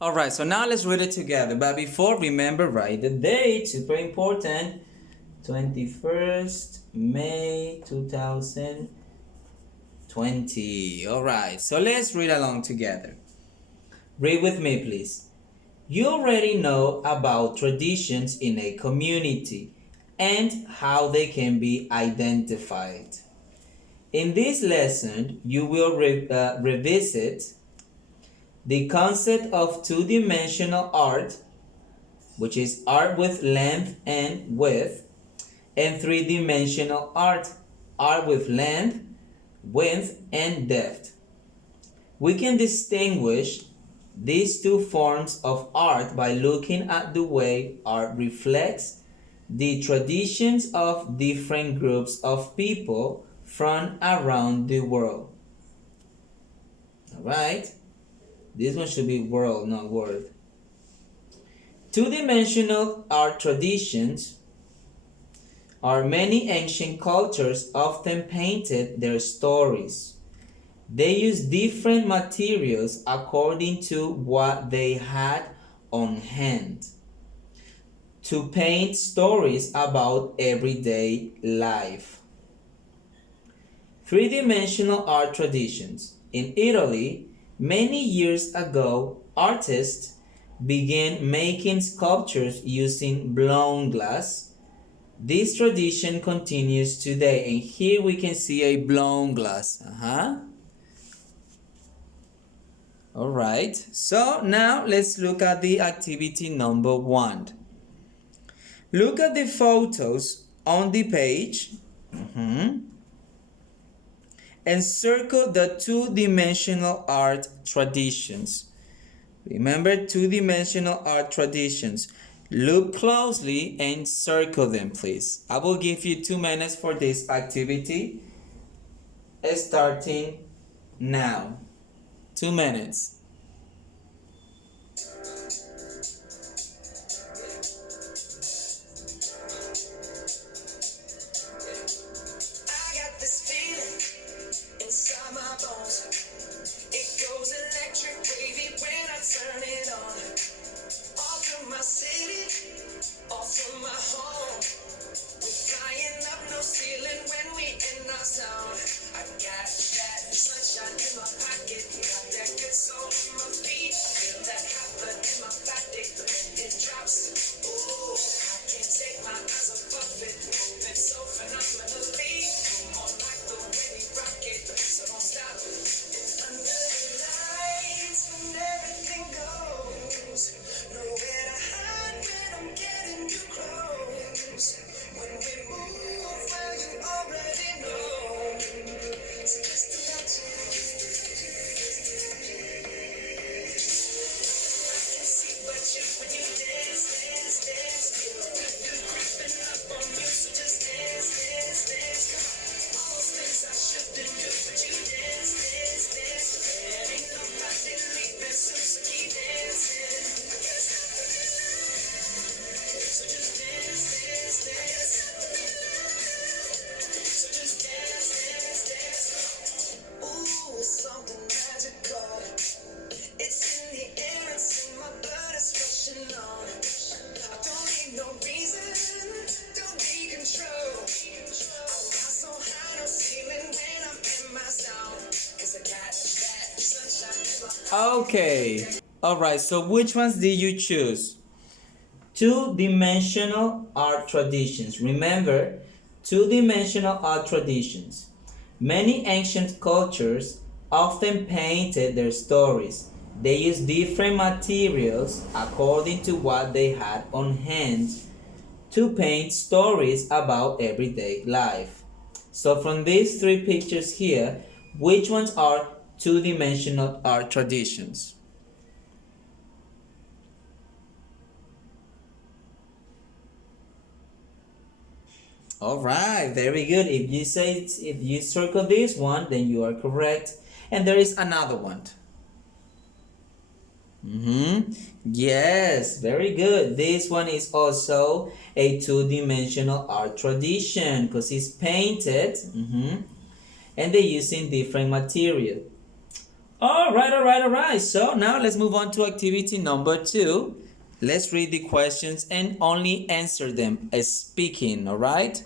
All right, so now let's read it together. But before, remember, write the date. Super important. 21st May 2020. All right, so let's read along together. Read with me, please. You already know about traditions in a community and how they can be identified. In this lesson, you will revisit the concept of two-dimensional art, which is art with length and width, and three-dimensional art, art with length, width, and depth. We can distinguish these two forms of art by looking at the way art reflects the traditions of different groups of people from around the world. Alright? This one should be world, not word. Two-dimensional art traditions are many ancient cultures often painted their stories. They used different materials according to what they had on hand to paint stories about everyday life. Three-dimensional art traditions. In Italy, many years ago, artists began making sculptures using blown glass. This tradition continues today, and here we can see a blown glass. All right, so now let's look at the activity number 1. Look at the photos on the page and circle the two-dimensional art traditions. Remember, two-dimensional art traditions. Look closely and circle them, please. I will give you 2 minutes for this activity, starting now. 2 minutes. Okay. Alright, so which ones did you choose? Two-dimensional art traditions. Remember, two-dimensional art traditions. Many ancient cultures often painted their stories. They used different materials according to what they had on hand to paint stories about everyday life. So from these 3 pictures here, which ones are two-dimensional art traditions? All right, very good. If you circle this one, then you are correct. And there is another one. Yes, very good. This one is also a two-dimensional art tradition because it's painted and they're using different material. All right. So now let's move on to activity number 2. Let's read the questions and only answer them as speaking, all right?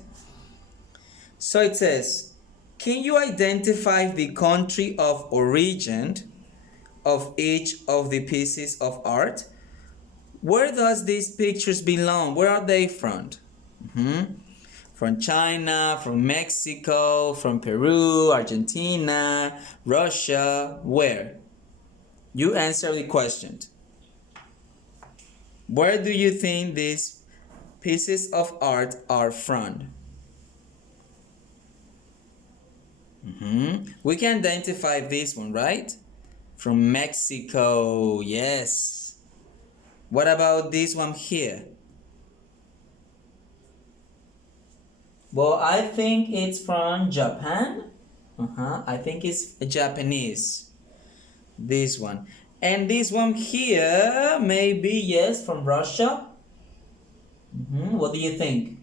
So it says, can you identify the country of origin of each of the pieces of art? Where does these pictures belong? Where are they from? From China, from Mexico, from Peru, Argentina, Russia, where? You answer the question. Where do you think these pieces of art are from? We can identify this one, right? From Mexico, yes. What about this one here? Well, I think it's from Japan. I think it's Japanese. This one. And this one here, maybe, yes, from Russia. What do you think?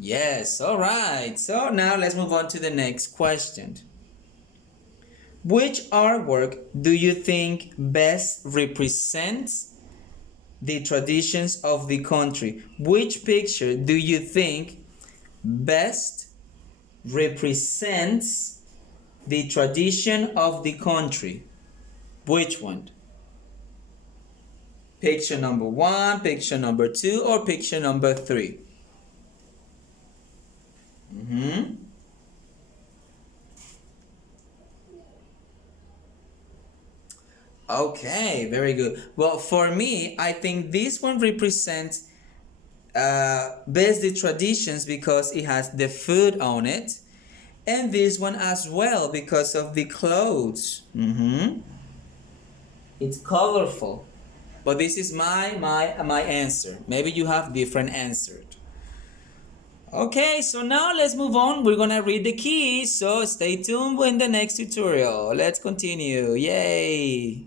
Yes, all right. So now let's move on to the next question. Which artwork do you think best represents the traditions of the country? Which picture do you think best represents the tradition of the country? Which one? Picture number 1, picture number 2, or picture number 3? Okay, very good. Well, for me, I think this one represents best the traditions because it has the food on it, and this one as well because of the clothes. It's colorful, but this is my answer. Maybe you have different answers. Okay, so now let's move on. We're gonna read the keys, so stay tuned in the next tutorial. Let's continue. Yay!